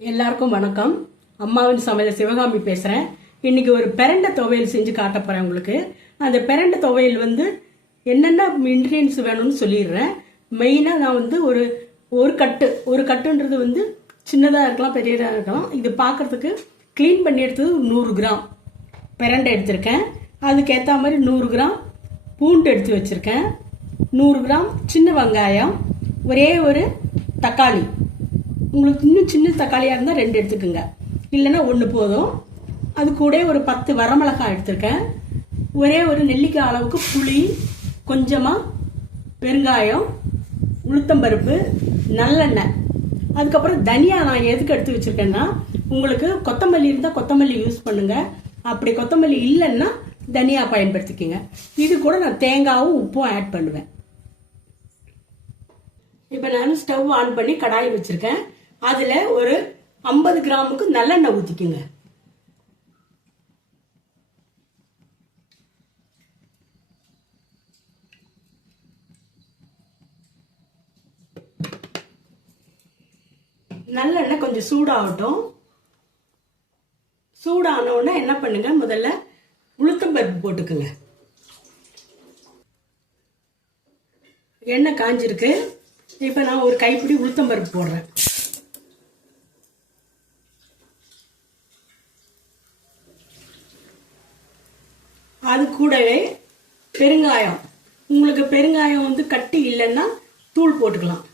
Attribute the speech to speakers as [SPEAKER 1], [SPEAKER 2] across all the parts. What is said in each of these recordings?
[SPEAKER 1] எல்லாருக்கும் வணக்கம். அம்மாவின் சமையல் சிவகாமி பேசுகிறேன் இன்னைக்கு ஒரு பெரண்டை துவையல் செஞ்சு காட்ட போகிறேன் உங்களுக்கு. அந்த பெரண்டை துவையல் வந்து என்னென்ன இன்க்ரீடியன்ஸ் வேணும்னு சொல்லிடுறேன். மெயினாக நான் வந்து ஒரு ஒரு கட்டு ஒரு கட்டுன்றது வந்து சின்னதாக இருக்கலாம் பெரியதாக இருக்கலாம். இது பார்க்கறதுக்கு க்ளீன் பண்ணி எடுத்தது நூறு கிராம். பெரண்டை எடுத்திருக்கேன். அதுக்கேற்ற மாதிரி நூறு கிராம் பூண்டு எடுத்து வச்சுருக்கேன். நூறு கிராம் சின்ன வெங்காயம். ஒரே ஒரு தக்காளி. உங்களுக்கு இன்னும் சின்ன தக்காளியாக இருந்தால் ரெண்டு எடுத்துக்கோங்க. இல்லைன்னா ஒன்று போதும். அது கூட ஒரு பத்து வரமிளகாய் எடுத்திருக்கேன். ஒரே ஒரு நெல்லிக்காய் அளவுக்கு புளி கொஞ்சமாக பெருங்காயம் உளுத்தம்பருப்பு நல்லெண்ணெய். அதுக்கப்புறம் தனியா நான் எதுக்கு எடுத்து வச்சிருக்கேன்னா உங்களுக்கு கொத்தமல்லி இருந்தால் கொத்தமல்லி யூஸ் பண்ணுங்கள் அப்படி கொத்தமல்லி இல்லைன்னா தனியா பயன்படுத்திக்கோங்க. இது கூட நான் தேங்காவும் உப்பும் ஆட் பண்ணுவேன். இப்போ நான் ஸ்டவ் ஆன் பண்ணி கடாய் வச்சுருக்கேன். அதில் ஒரு ஐம்பது கிராமுக்கு நல்லெண்ணெய் ஊற்றிக்குங்க நல்லெண்ணெய் கொஞ்சம் சூடாகட்டும். சூடான உடனே என்ன பண்ணுங்க? முதல்ல உளுத்தம்பருப்பு போட்டுக்குங்க. எண்ணெய் காஞ்சிருக்கு. இப்போ நான் ஒரு கைப்பிடி உளுத்தம்பருப்பு போடுறேன் அது கூடவே பெருங்காயம். உங்களுக்கு பெருங்காயம் வந்து கட்டி இல்லைன்னா தூள் போட்டுக்கலாம்.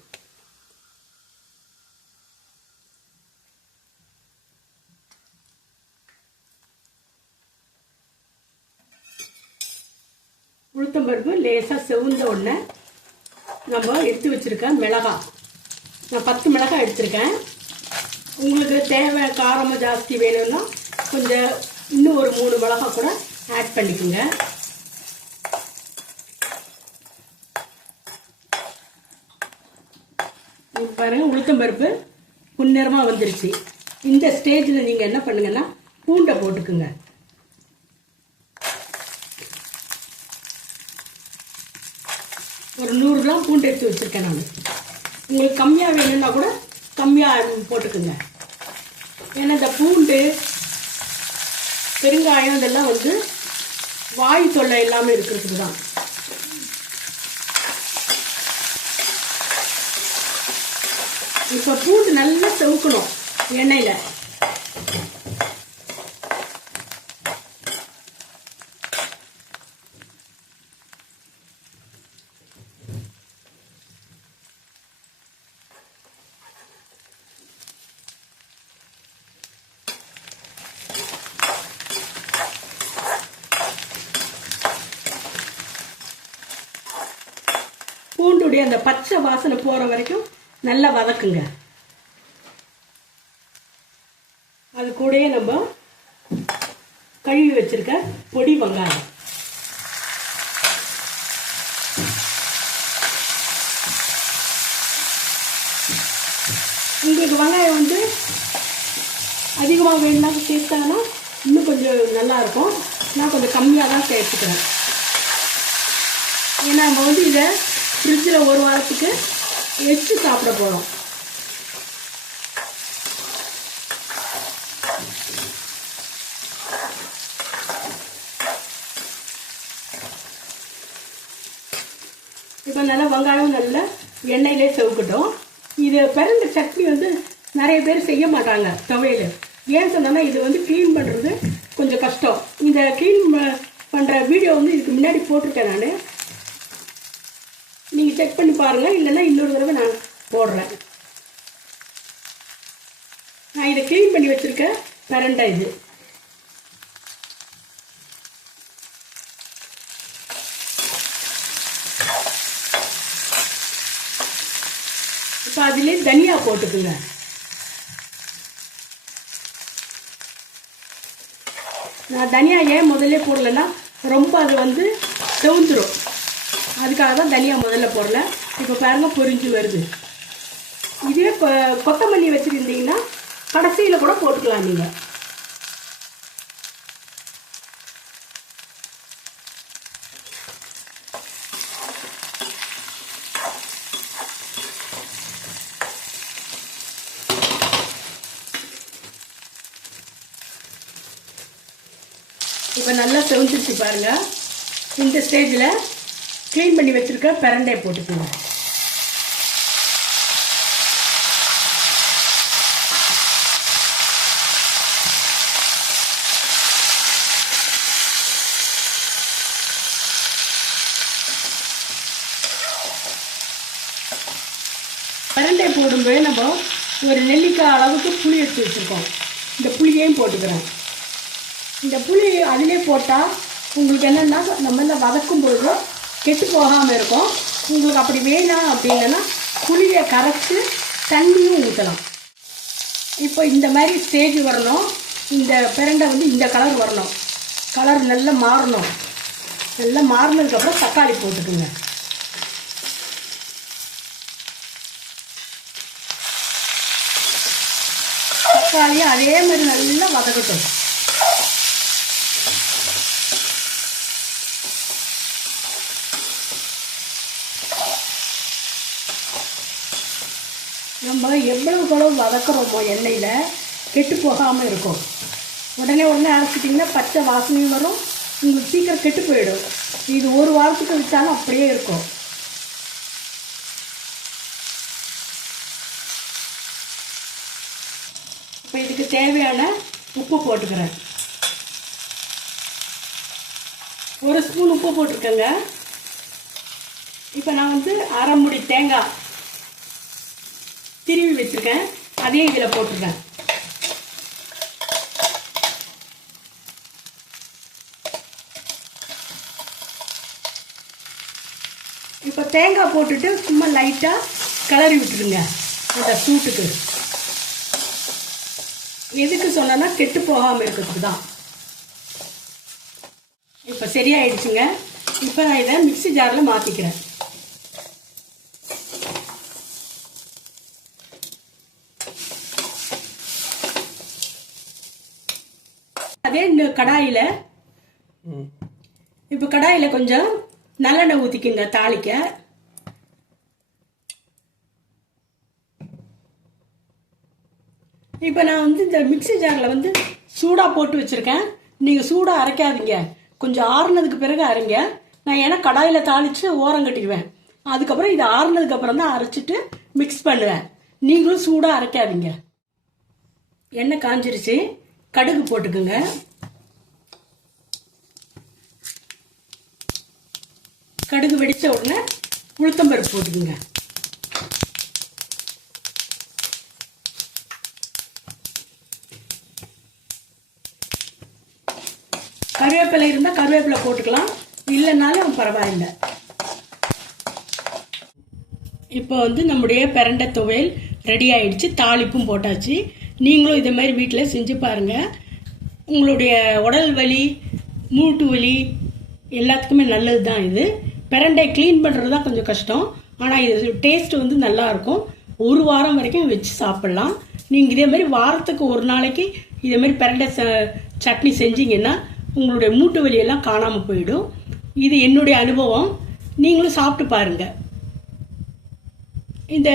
[SPEAKER 1] உளுத்தம்பருப்பு லேசாக செவுந்த உடனே நம்ம எடுத்து வச்சிருக்க மிளகாய். நான் பத்து மிளகாய் எடுத்திருக்கேன். உங்களுக்கு தேவை காரமாக ஜாஸ்தி வேணும்னா கொஞ்சம் இன்னும் ஒரு மூணு மிளகாய் கூட ஆட் பண்ணிக்கோங்க. பாருங்கள் உளுத்தம் பருப்பு புன்னிறமாக வந்துருச்சு. இந்த ஸ்டேஜில் நீங்கள் என்ன பண்ணுங்கன்னா பூண்டை போட்டுக்குங்க. ஒரு நூறு கிராம் பூண்டு எடுத்து வச்சுருக்கேன் நான். உங்களுக்கு கம்மியாக வேணும்னா கூட கம்மியாக போட்டுக்குங்க. ஏன்னா இந்த பூண்டு பெருங்காயம் இதெல்லாம் வந்து வாய் தொல்லை இல்லாமல் இருக்கிறதுக்கு தான் இப்போ பூண்டு நல்லா செவுக்கணும் எண்ணெயில். பூண்டுடைய அந்த பச்சை வாசனை போகிற வரைக்கும் நல்லா வதக்குங்க. அது கூடயே நம்ம கழுவி வச்சிருக்க பொடி வெங்காயம். உங்களுக்கு வெங்காயம் வந்து அதிகமாக வேணும்னா சேர்த்தாங்கன்னா இன்னும் கொஞ்சம் நல்லா இருக்கும். நான் கொஞ்சம் கம்மியாக தான் சேர்த்துக்கிறேன். ஏன்னா நம்ம வந்து இதை ஃப்ரிட்ஜில் ஒரு வாரத்துக்கு வச்சு சாப்பிட போகிறோம் இப்போ நல்லா வெங்காயம் நல்லா எண்ணெயிலே செவுக்கட்டும். இது பிறந்த சட்னி வந்து நிறைய பேர் செய்ய மாட்டாங்க துவையல். ஏன் சொன்னோன்னா இது வந்து க்ளீன் பண்ணுறது கொஞ்சம் கஷ்டம். இந்த க்ளீன் பண்ணுற வீடியோ வந்து இதுக்கு முன்னாடி போட்டிருக்கேன் நான். நீங்கள் செக் பண்ணி பாருங்கள் இல்லைன்னா இன்னொரு தடவை நான் போடுறேன். நான் இதை க்ளீன் பண்ணி வச்சுருக்க கரண்டா இது இப்போ அதிலே தனியா போட்டுக்குங்க. நான் தனியா ஏன் முதல்ல போடலைன்னா ரொம்ப அது வந்து செவுந்துடும் அதுக்காக தான் தனியாக முதல்ல போடல. இப்போ பாருங்கள் பொரிஞ்சு வருது. இதே கொத்தமல்லி வச்சுருந்தீங்கன்னா கடைசியில் கூட போட்டுக்கலாம் நீங்கள் இப்போ நல்லா செவந்துருச்சு பாருங்கள் இந்த ஸ்டேஜில் க்ளீன் பண்ணி வச்சிருக்க பிரண்டையை போட்டுக்கோங்க. பிரண்டை போடும்போது நம்ம ஒரு நெல்லிக்காய் அளவுக்கு புளி எடுத்து வச்சுருக்கோம். இந்த புளியையும் போட்டுக்கிறேன். இந்த புளி அதிலே போட்டால் உங்களுக்கு என்னென்னா நம்ம இந்த வதக்கும் பொழுது கெட்டு போகாமல் இருக்கும். உங்களுக்கு அப்படி வேணாம் அப்படின்னா புளியை கரைச்சி தண்ணியும் ஊற்றலாம் இப்போ இந்த மாதிரி ஸ்டேஜ் வரணும். இந்த பிரண்டை வந்து இந்த கலர் வரணும். கலர் நல்லா மாறணும். நல்லா மாறினதுக்கப்புறம் தக்காளி போட்டுக்குங்க. தக்காளியும் அதே மாதிரி நல்லா வதக்கட்டும். நம்ம எவ்வளவுக்கு அளவு வதக்குறோமோ எண்ணெயில் கெட்டு போகாமல் இருக்கும். உடனே உடனே அரைச்சிட்டிங்கன்னா பச்சை வாசனையும் வரும். உங்களுக்கு சீக்கிரம் கெட்டு போயிடும். இது ஒரு வாரத்துக்கு வச்சாலும் அப்படியே இருக்கும். இப்போ இதுக்கு தேவையான உப்பு போட்டுக்கிறேன். ஒரு ஸ்பூன் உப்பு போட்டிருக்கேங்க. இப்போ நான் வந்து அரை முடி தேங்காய் திருவி வச்சுருக்கேன். அதையும் இதில் போட்டிருக்கேன் இப்போ தேங்காய் போட்டுட்டு சும்மா லைட்டாக கிளறி விட்டுருங்க. அந்த சூட்டுக்கு. எதுக்கு சொல்லனா கெட்டு போகாமல் இருக்கிறதுக்கு தான். இப்போ சரியாயிடுச்சுங்க. இப்போ நான் இதை மிக்ஸி ஜாரில் மாற்றிக்கிறேன் அதே கடாயில் இப்போ கடாயில் கொஞ்சம் நல்லெண்ணெய் ஊற்றிக்குங்க தாளிக்க. இப்போ நான் வந்து இந்த மிக்ஸி ஜாரில் வந்து சூடாக போட்டு வச்சுருக்கேன். நீங்கள் சூடாக அரைக்காதீங்க. கொஞ்சம் ஆறுனதுக்கு பிறகு அரைங்க. நான் ஏன்னா கடாயில் தாளித்து ஓரம் கட்டிடுவேன். அதுக்கப்புறம் இது ஆறுனதுக்கு அப்புறம் தான் அரைச்சிட்டு மிக்ஸ் பண்ணுவேன். நீங்களும் சூடாக அரைக்காதீங்க. எண்ணெய் காஞ்சிருச்சு. கடுகு போட்டுக்குங்க. கடுகு வெடித்த உடனே உளுத்தம்பருப்பு போட்டுக்குங்க. கருவேப்பிலை இருந்தால் கருவேப்பிலை போட்டுக்கலாம். இல்லைனாலும் பரவாயில்லை. இப்போ வந்து நம்முடைய பிரண்டை துவையல் ரெடி ஆயிடுச்சு. தாளிப்பும் போட்டாச்சு. நீங்களும் இதே மாதிரி வீட்டில் செஞ்சு பாருங்கள் உங்களுடைய உடல் வலி மூட்டு வலி எல்லாத்துக்குமே நல்லது தான் இது. பிரண்டை க்ளீன் பண்ணுறது தான் கொஞ்சம் கஷ்டம். ஆனால் இது டேஸ்ட் வந்து நல்லா இருக்கும். ஒரு வாரம் வரைக்கும் வச்சு சாப்பிட்லாம். நீங்கள் இதே மாதிரி வாரத்துக்கு ஒரு நாளைக்கு இதே மாதிரி பிரண்டை ச சட்னி செஞ்சீங்கன்னா உங்களுடைய மூட்டு வலியெல்லாம் காணாமல் போயிடும். இது என்னுடைய அனுபவம். நீங்களும் சாப்பிட்டு பாருங்கள் இந்த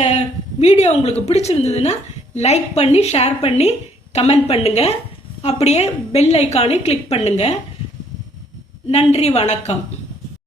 [SPEAKER 1] வீடியோ உங்களுக்கு பிடிச்சிருந்ததுன்னா லைக் பண்ணி ஷேர் பண்ணி கமெண்ட் பண்ணுங்க. அப்படியே பெல் ஐக்கானை கிளிக் பண்ணுங்க. நன்றி வணக்கம்.